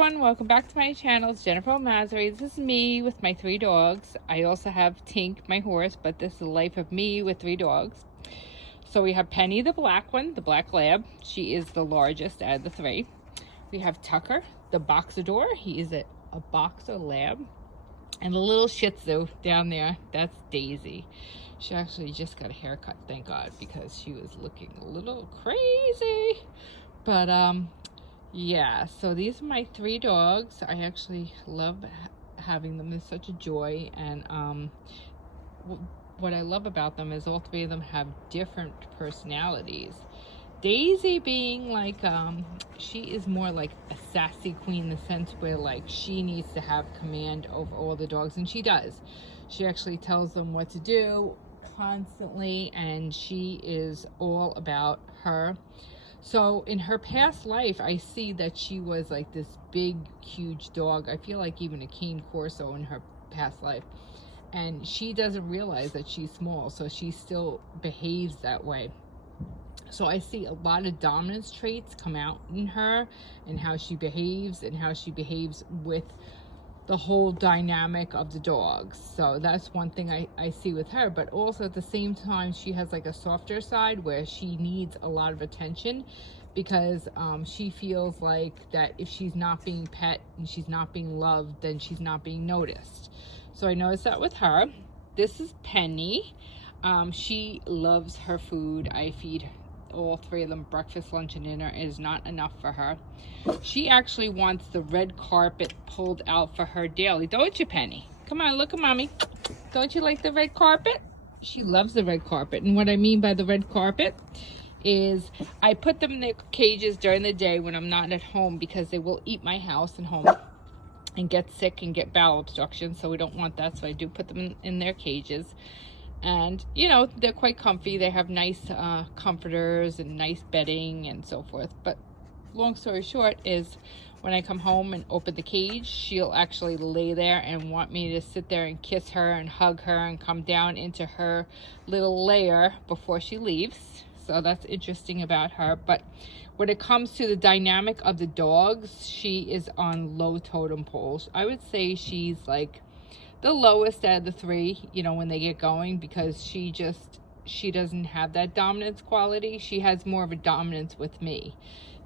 everyone, welcome back to my channel. It's Jennifer Mazari. This is me with my 3 dogs. I also have Tink, my horse, but this is the life of me with 3 dogs. So we have Penny, the black one, the black lab. She is the largest out of the 3. We have Tucker, the boxador. He is a boxer lab. And the little Shih Tzu down there, that's Daisy. She actually just got a haircut, thank God, because she was looking a little crazy. But yeah, so these are my 3 dogs. I actually love having them. It's such a joy. And what I love about them is all 3 of them have different personalities. Daisy being like, she is more like a sassy queen in the sense where like she needs to have command over all the dogs, and she does. She actually tells them what to do constantly, and she is all about her. So in her past life, I see that she was like this big, huge dog. I feel like even a Cane Corso in her past life. And she doesn't realize that she's small, so she still behaves that way. So I see a lot of dominance traits come out in her and how she behaves with the whole dynamic of the dogs. So that's one thing I see with her. But also at the same time, she has like a softer side where she needs a lot of attention because she feels like that if she's not being pet and she's not being loved, then she's not being noticed. So I noticed that with her. This is Penny. She loves her food. I feed all 3 of them breakfast, lunch, and dinner. Is not enough for her. She actually wants the red carpet pulled out for her daily, don't you, Penny? Come on, look at mommy. Don't you like the red carpet? She loves the red carpet. And what I mean by the red carpet is I put them in their cages during the day when I'm not at home because they will eat my house and home and get sick and get bowel obstruction, so we don't want that. So I do put them in their cages. And you know, they're quite comfy. They have nice comforters and nice bedding and so forth. But long story short is when I come home and open the cage, she'll actually lay there and want me to sit there and kiss her and hug her and come down into her little lair before she leaves. So that's interesting about her. But when it comes to the dynamic of the dogs, she is on low totem poles. I would say she's like the lowest out of the 3, you know, when they get going, because she doesn't have that dominance quality. She has more of a dominance with me,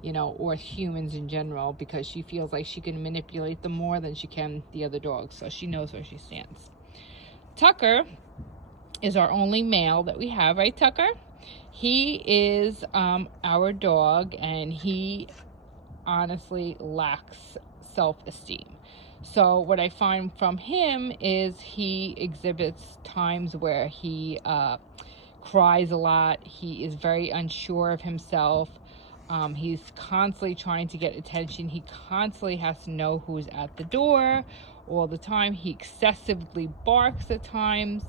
you know, or humans in general, because she feels like she can manipulate them more than she can the other dogs. So she knows where she stands. Tucker is our only male that we have, right, Tucker? He is our dog, and he honestly lacks self-esteem. So what I find from him is he exhibits times where he cries a lot. He is very unsure of himself. He's constantly trying to get attention. He constantly has to know who's at the door all the time. He excessively barks at times.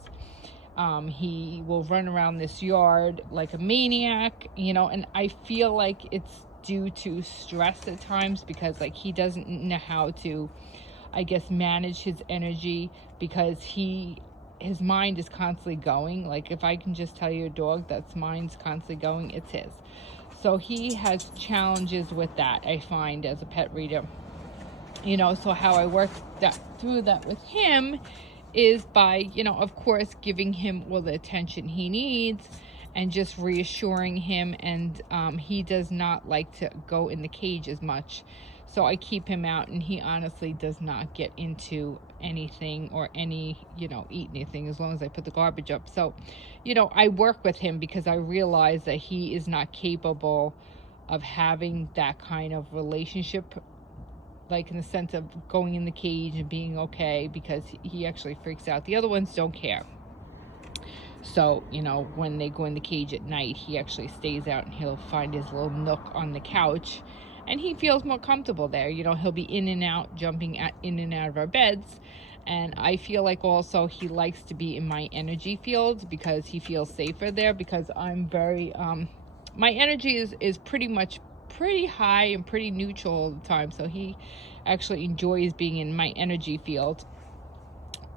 He will run around this yard like a maniac, you know, and I feel like it's due to stress at times because like he doesn't know how to, I guess, manage his energy because his mind is constantly going. Like if I can just tell you a dog that's mind's constantly going, it's his. So he has challenges with that, I find, as a pet reader. You know, so how I work through that with him is by, you know, of course, giving him all the attention he needs and just reassuring him. And he does not like to go in the cage as much. So I keep him out, and he honestly does not get into anything or eat anything as long as I put the garbage up. So, you know, I work with him because I realize that he is not capable of having that kind of relationship, like in the sense of going in the cage and being okay, because he actually freaks out. The other ones don't care. So, you know, when they go in the cage at night, he actually stays out and he'll find his little nook on the couch. And he feels more comfortable there. You know, he'll be in and out, jumping in and out of our beds. And I feel like also he likes to be in my energy fields because he feels safer there, because I'm very, my energy is pretty high and pretty neutral all the time. So he actually enjoys being in my energy field,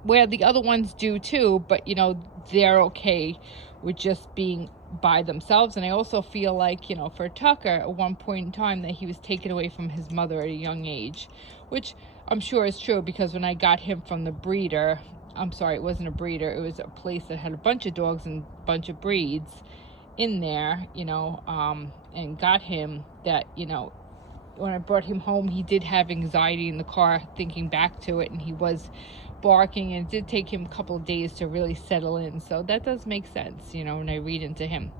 where the other ones do too, but you know, they're okay with just being by themselves. And I also feel like, you know, for Tucker, at one point in time, that he was taken away from his mother at a young age, which I'm sure is true, because when I got him from the breeder, I'm sorry, it wasn't a breeder, it was a place that had a bunch of dogs and a bunch of breeds in there, you know, and got him, that, you know, when I brought him home, he did have anxiety in the car, thinking back to it, and he was barking, and it did take him a couple of days to really settle in. So that does make sense, you know, when I read into him.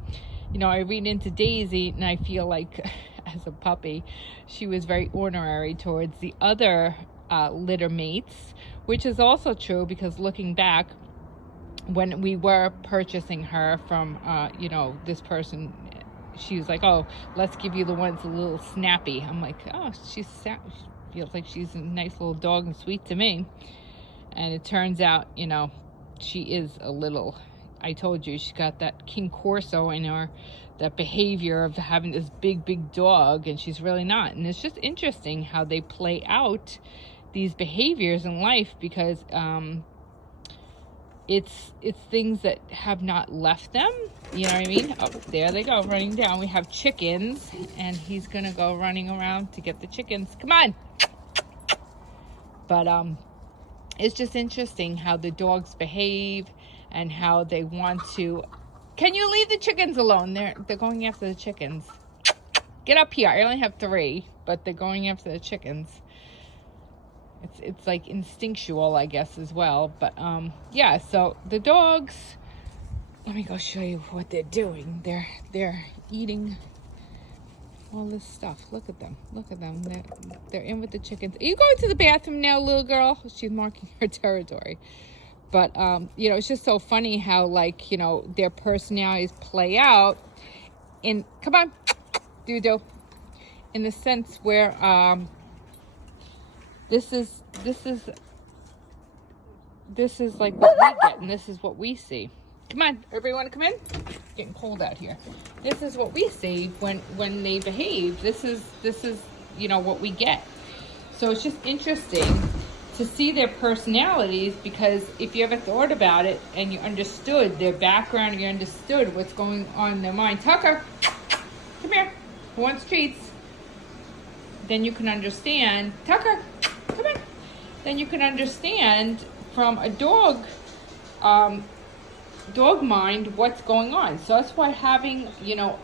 You know, I read into Daisy, and I feel like as a puppy, she was very ornery towards the other litter mates, which is also true, because looking back, when we were purchasing her from, you know, this person, she was like, oh, let's give you the one that's a little snappy. I'm like, oh, she feels like she's a nice little dog and sweet to me. And it turns out, you know, she is a little, I told you, she's got that King Corso in her, that behavior of having this big dog, and she's really not. And it's just interesting how they play out these behaviors in life, because it's things that have not left them, you know what I mean? Oh, there they go, running down. We have chickens, and he's gonna go running around to get the chickens. Come on. But it's just interesting how the dogs behave, and how they want to. Can you leave the chickens alone? They're going after the chickens. Get up here. I only have 3, but they're going after the chickens. It's like instinctual, I guess, as well. But yeah, so the dogs, let me go show you what they're doing. They're eating all this stuff. Look at them. Look at them. They're in with the chickens. Are you going to the bathroom now, little girl? She's marking her territory. But you know, it's just so funny how, like, you know, their personalities play out in, come on, Dudo, in the sense where this is like what we get, and this is what we see. Come on, everybody want to come in? It's getting cold out here. This is what we see when they behave. This is you know, what we get. So it's just interesting to see their personalities, because if you ever thought about it and you understood their background, you understood what's going on in their mind. Tucker, come here. Who wants treats? Then you can understand. Tucker, come on. Then you can understand from a dog mind what's going on. So that's why having, you know,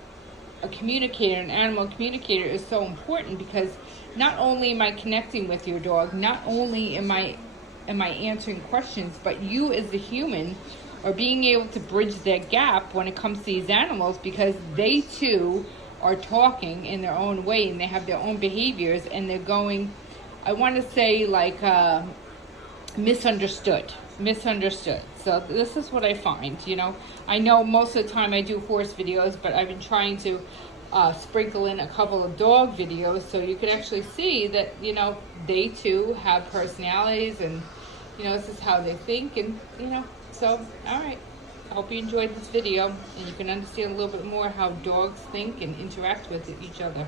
a communicator, an animal communicator, is so important, because not only am I connecting with your dog, not only am I answering questions, but you as the human are being able to bridge that gap when it comes to these animals, because they too are talking in their own way, and they have their own behaviors, and they're going, I want to say, like misunderstood. So this is what I find, you know. I know most of the time I do horse videos, but I've been trying to sprinkle in a couple of dog videos, so you can actually see that, you know, they too have personalities, and, you know, this is how they think, and, you know, so, all right. I hope you enjoyed this video, and you can understand a little bit more how dogs think and interact with each other.